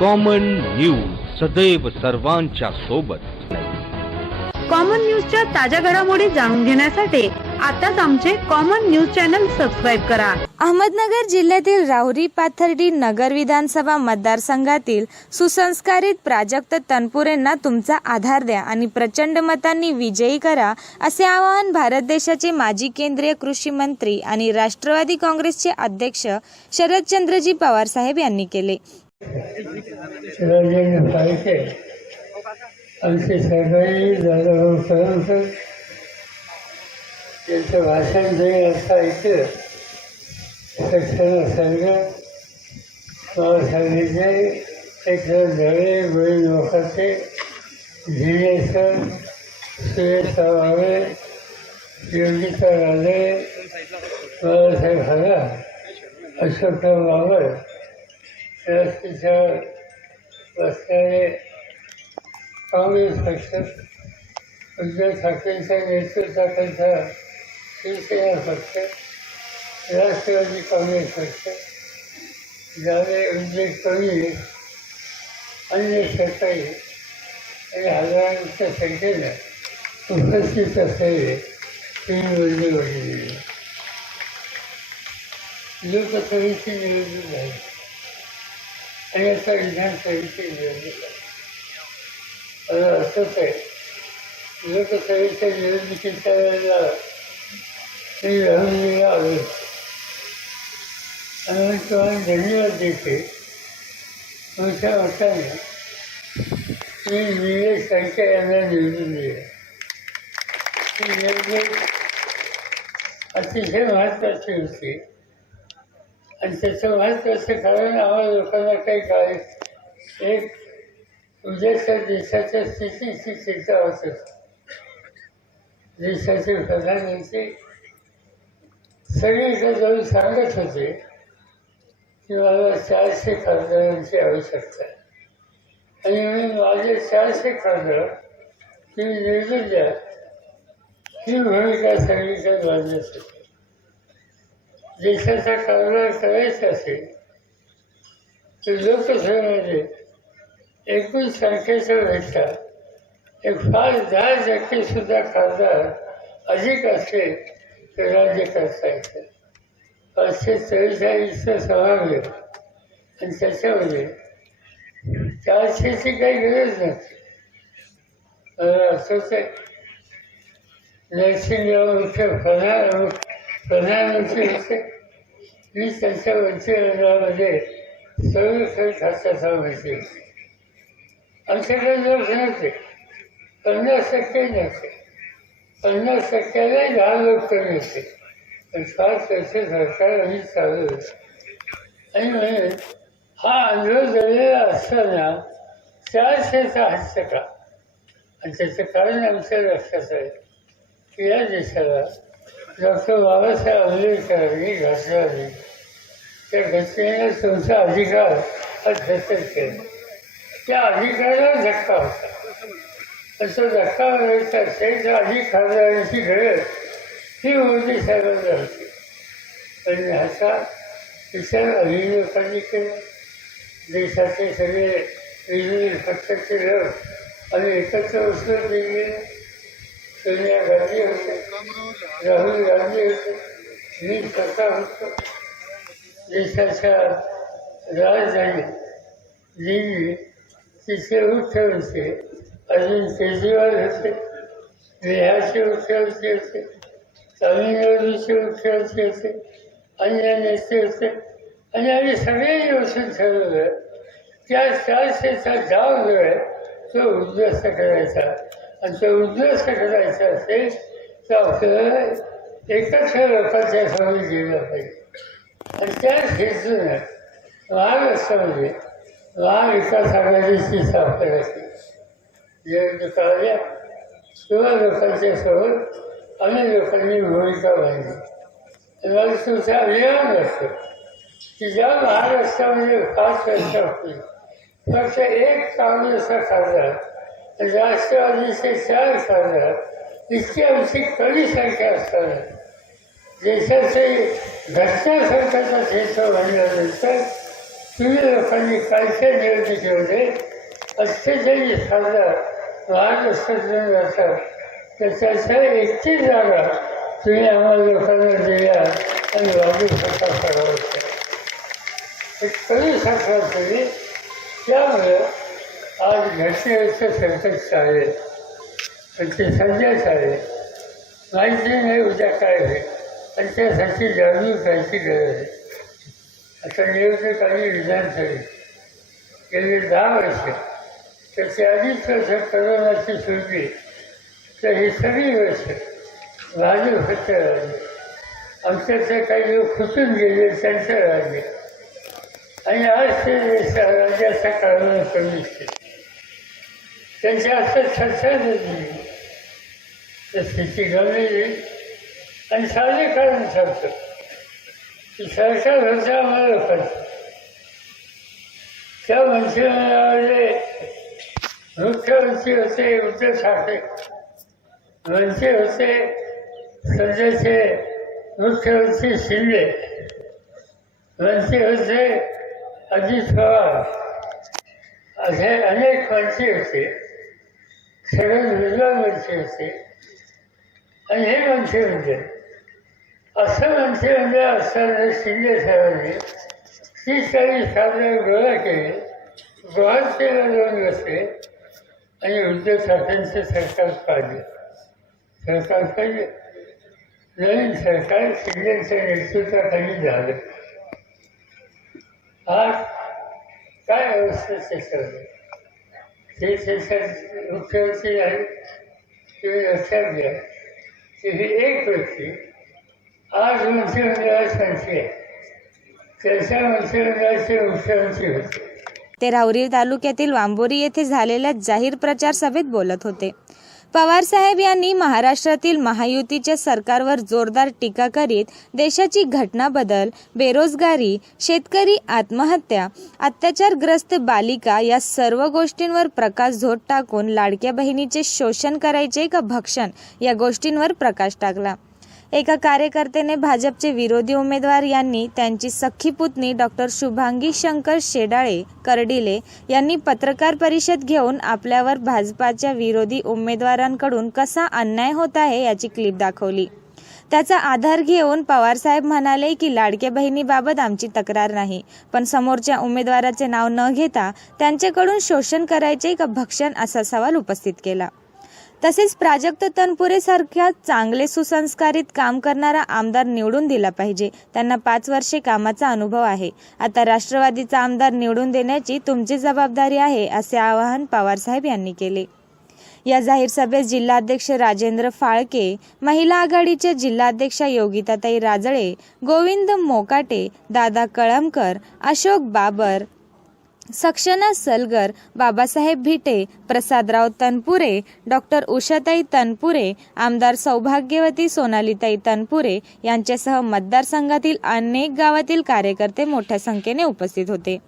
Common news सदैव सर्वांच्या सोबत. कॉमन न्यूजच्या ताज्या घडामोडी जाणून घेण्यासाठी आताच आमचे कॉमन न्यूज चॅनल सबस्क्राईब करा. अहमदनगर जिल्ह्यातील राहुरी पाथर्डी नगर विधानसभा मतदारसंघातील सुसंस्कारित प्राजक्त तनपुरेंना तुमचा आधार द्या आणि प्रचंड मतांनी विजयी करा असे आवाहन भारत देशाचे माजी केंद्रीय कृषी मंत्री आणि राष्ट्रवादी काँग्रेसचे अध्यक्ष शरदचंद्रजी पवार साहेब यांनी केले. शिवाजीने पाहिजे आमचे सगळे दादाभाऊ कळमकर त्यांचं भाषण जे असं ऐकलं शिक्षण संघ मला सांगितले एक धळे गोळी लोकांचे सर. सुरेश वाळे योगिता राजे बाळासाहेब हगा अशोकराव बाबर. राष्ट्रीय बसणारे काँग्रेस पक्ष उद्धव ठाकरेंच्या नेतृत्वाखालचा शिवसेना पक्ष राष्ट्रवादी काँग्रेस पक्ष ज्याने उद्योग कमी अन्य सरकारी आणि हजारांच्या संख्येनं उपस्थित असलेले तीन बंदी लोकसभेची निवडणूक झाली आणि आता विधानसभेची निवडणूक आहे आता असंच आहे लोकसभेच्या निवडणुकीच्या वेळेला मी राहुलजीला आलो आणि मी तुम्हाला धन्यवाद देते मोठ्या मताने मी निलेश संख्या यांना निवडून दिलं ही निवडणूक अतिशय महत्त्वाची होती. आणि त्याचं महत्त्वाचं कारण आम्हाला लोकांना काही काय एक म्हणजे उद्याच्या देशाच्या स्थितीची चिंता होत देशाचे प्रधानमंत्री सगळीकडे जाऊन सांगत होते की मला चारशे खासदारांची आवश्यकता आहे. आणि म्हणून माझे चारशे खासदार तुम्ही निवडून द्या. ही भूमिका सगळीकडे बांधत होती. देशाचा कारभार करायचा असेल तर लोकसभेमध्ये एकूण संख्येच्या पेक्षा एक फार दहा टक्के खासदार अधिक असेल तर राज्य करता येतं. पाचशे चव्वेचाळीसचं सभागृह आणि त्याच्यामध्ये चारशेची काही गरज नसते. मला असंच आहे नरसिंहराव मुख्य प्रधान प्रधानमंत्री होते मी त्यांच्या मंत्रिमंडळामध्ये सर्व खासदार मंत्री होते आमच्याकडे लोक नव्हते पन्नास टक्के नव्हते पन्नास टक्क्याला दहा लोक कमी होते पण पाच वर्ष सरकार आम्ही चालू होते आणि म्हणून हा अनुभव झालेला असताना चारशेचा हट्ट का आणि त्याचं कारण आमच्या लक्षात आहे. की या देशाला डॉक्टर बाबासाहेब आंबेडकरांनी घटना त्या घटनेने तुमचा अधिकार हा घटक केला. त्या अधिकाराला धक्का होता. असं धक्का व्हायचा असेल तर अधिक खासदारांची गरज ही मोदी साहेबांना होती. पण ह्याचा विचार अनेक केला. देशाचे सगळे विरोधी पक्षाचे लोक आणि एकत्र उत्तर गेले सोनिया गांधी होते राहुल गांधी होते मी स्वतः होतो देशाच्या राजधानी दिल्ली तिथे उत्सव होते अजून केजरीवाल होते बिहारचे मुख्यमंत्री होते तामिळनाडूचे मुख्यमंत्री होते अन्य नेते होते आणि आम्ही सगळे बसून ठरवलं त्या चारशेचा डाव जो आहे तो उद्ध्वस्त करायचा आणि तो उद्ध्वस्त करायचा असेल तर आपल्याला एकत्र लोकांच्या समोर गेलं पाहिजे. आणि त्याच हेतून वाघ असतामध्ये म्हणजे, वाघ एका आघाडीची स्थापना केली जे कळल्या किंवा लोकांच्या समोर अनेक लोकांनी भूमिका बांधली मग मला तुमचा अभिमान असतो. की ज्या महाराष्ट्रामध्ये म्हणजे पाच वर्ष होती. फक्त एक काँग्रेसचा खासदार राष्ट्रवादीचे चार खासदार इतकी आमची कमी संख्या असताना देशाचे घटना संकटात हे म्हणल्यानंतर तुम्ही लोकांनी कालच्या निवडणुकीमध्ये अठ्ठेचाळीस खासदार महाराष्ट्रातून जातात तर त्याच्या एकतीस जागा तुम्ही आम्हाला लोकांना दिल्या आणि वाजू सरकार करावं कमी सरकार तुम्ही त्यामुळं आज घरचे सरकार चालेल पण ते संध्या चालेल माहिती नाही उद्या काय होईल. आणि त्यासाठी जाणून करायची गरज आहे. आता निवडणूक आली विधानसभेत. गेली दहा वर्ष. त्याची अडीच वर्ष करोनाची सुटली तर ही सगळी वर्ष भाजप होतं राहिले. आमच्यातले काही लोक खुसून गेले त्यांचं राज्य आणि आज ते देशा- राज्याचा कमी कमी त्यांच्या असं चर्चा दिली तर स्थिती गंभीर आणि साधे कारण सांगतो की सरकार होतं आम्हाला लोकांचं. त्या मंत्रिमंडळामध्ये मुख्यमंत्री होते उद्धव ठाकरे मंत्री होते सध्याचे मुख्यमंत्री शिंदे. मंत्री होते अजित पवार. असे अनेक मंत्री होते. सगळ्यात वेगळा मंत्री होते आणि हे मंत्रिमंडळ म्हणजे, असं मंत्रिमंडळ म्हणजे असताना शिंदे साहेबांनी तीस चाळीस साधारण गोळा केले. गुवाहाटीला दोन बसले आणि उद्धव ठाकरेंचं सरकार पाहिजे. सरकार पाहिजे. नवीन सरकार शिंदेच्या नेतृत्वाखाली झालं. आज काय अवस्थेचे सर्व हे त्याच्यात मुख्यमंत्री आहेत तुम्ही लक्षात घ्या की ही। एक व्यक्ती आज मंत्रिमंडळात मंत्री आहे त्याच्या मंत्रिमंडळाचे मुख्यमंत्री होते ते राहुरी तालुक्यातील वांबोरी येथे झालेल्या जाहीर प्रचार सभेत बोलत होते. पवारसाहेब यांनी महाराष्ट्रातील महायुतीच्या सरकारवर जोरदार टीका करीत देशाची घटना बदल बेरोजगारी शेतकरी आत्महत्या अत्याचारग्रस्त बालिका या सर्व गोष्टींवर प्रकाश झोत टाकून लाडक्या बहिणीचे शोषण करायचे का भक्षण या गोष्टींवर प्रकाश टाकला. एका कार्यकर्त्याने भाजपचे विरोधी उमेदवार यांनी त्यांची सख्खी पुतणी डॉक्टर शुभांगी शंकर शेडाळे कर्डिले यांनी पत्रकार परिषद घेऊन आपल्यावर भाजपाच्या विरोधी उमेदवारांकडून कसा अन्याय होत आहे याची क्लिप दाखवली. त्याचा आधार घेऊन पवारसाहेब म्हणाले की लाडक्या बहिणीबाबत आमची तक्रार नाही पण समोरच्या उमेदवाराचे नाव न घेता त्यांच्याकडून शोषण करायचे का भक्षण असा सवाल उपस्थित केला. तसेच प्राजक्त तनपुरे सारख्या चांगले सुसंस्कारित काम करणारा आमदार निवडून दिला पाहिजे. त्यांना पाच वर्षे कामाचा अनुभव आहे. आता राष्ट्रवादीचा आमदार निवडून देण्याची तुमची जबाबदारी आहे असे आवाहन पवारसाहेब यांनी केले. या जाहीर सभेत जिल्हाध्यक्ष राजेंद्र फाळके महिला आघाडीच्या जिल्हाध्यक्षा योगिताताई राजळे गोविंद मोकाटे दादा कळमकर अशोक बाबर सक्षना सलगर बाबासाहेब भिटे प्रसादराव तनपुरे डॉक्टर उषाताई तनपुरे आमदार सौभाग्यवती सोनालीताई तनपुरे यांच्यासह मतदारसंघातील अनेक गावातील कार्यकर्ते मोठ्या संख्येने उपस्थित होते.